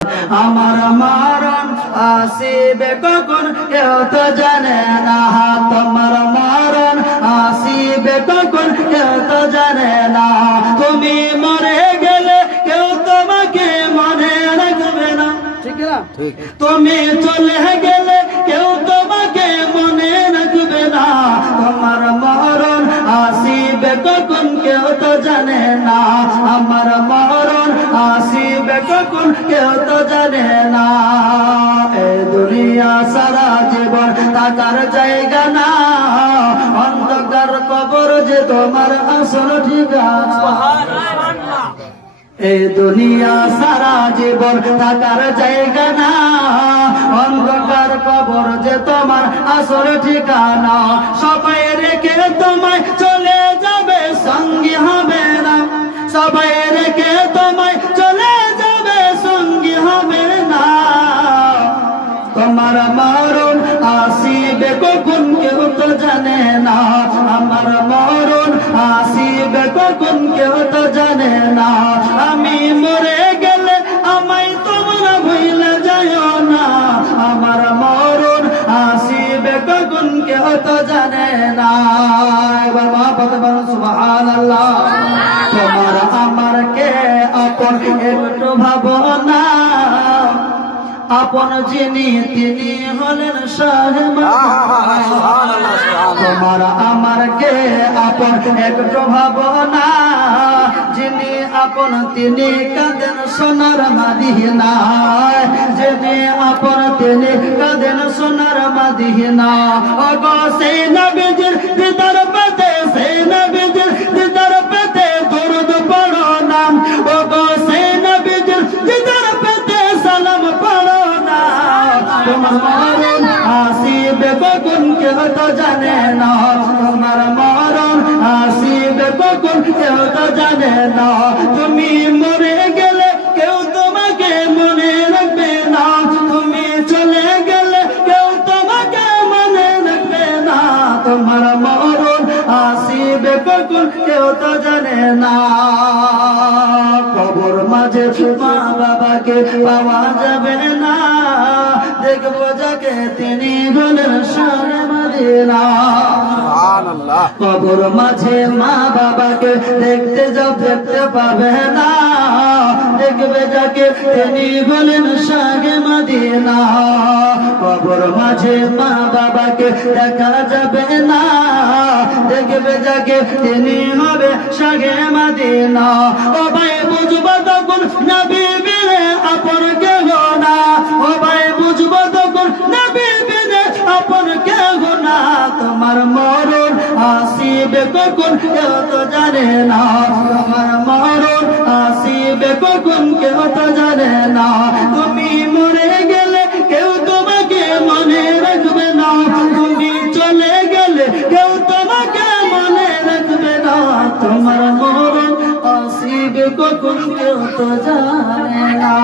আমার মরণ আসিবে কখন কেউ তো জানে না, তোমার মরণ আসিবে কখন কেউ তো জানে না। তুমি মরে গেলে কেউ তোমাকে মনে রাখবে না, ঠিক না? তুমি চলে গেলে কেউ তোমাকে মনে রাখবে না। তোমার মরণ আসিবে কখন কেউ তো জানে না, আমার মরণ আসিবে কখন কেউ তো জানে না। এই দুনিয়া সারা জীবন থাকার জায়গা না, অন্ধকার কবর যে তোমার আসল ঠিকানা। এই দুনিয়া সারা জীবন থাকার জায়গা না, অন্ধকার কবর যে তোমার আসল ঠিকানা। সবাই রেখে তোমায় চলে যাবে, সঙ্গী হবে না। সবাই রেখে তোমায় চলে যাবে, সঙ্গী হবে না। তোমার মরণ আসিবে কখন কেউ তো জানে না, আমার মরণ আসিবে কখন কেউ তো জানে না। আমি মরে গেলে আমায় তোমরা ভুলে যাও না, আমার মরণ আসিবে কখন কেউ তো জানে না। এবার মহাপদ বলুন সুবহানাল্লাহ। তোমার আমার কে আপন একটু ভাবনা, আপন যিনি তিনি হলেন শাহে মদিনা। তোমার আমার কে আপন একটু ভাবনা, যিনি আপন তিনি কাঁদেন সোনার মদিনায়। যিনি আপন তিনি কাঁদেন সোনার মদিনা। ওগো সেই নবীজির দিদার পেতে, সেই নবীজির দিদার পেতে দরুদ পড়ো না। ওগো সেই নবীজির দিদার পেতে সালাম পড়ো না। তোমার মরণ আসিবে কখন কেউ তো জানে না, তোমার মরণ আসিবে কখন কেউ তো জানে না। তুমি মরে গেলে কেউ তোমাকে মনে রাখবে না, তুমি চলে গেলে কেউ তোমাকে মনে রাখবে না। তোমার মরণ আসিবে কখন কেউ তো জানে না। কবর মাঝে মা বাবাকে পাওয়া যাবে না, দেখবো যাকে তিনি হলেন শাহে মদিনা। কবর মাঝে মা বাবাকে দেখতে যাও, দেখতে পাবে না, দেখবে যাকে তিনি হলেন শাহে মদিনা। কবর মাঝে মা বাবাকে দেখা যাবে না, দেখবে যাকে তিনি হবে শাহে মদিনা। ও ভাই বুঝবো তখন নবী বিনে আপন কেহ না, ও ভাই বুঝবো তখন নবী বিনে আপন কেহ না। তোমার মরণ আসিবে কখন কেউ তো জানে না, তোমার মরণ আসিবে কখন কেউ তো জানে না। তুমি মরে গেলে কেউ তোমাকে মনে রাখবে না, তুমি চলে গেলে কেউ তোমাকে মনে রাখবে না। তোমার মরণ আসিবে কখন কেউ তো জানে না।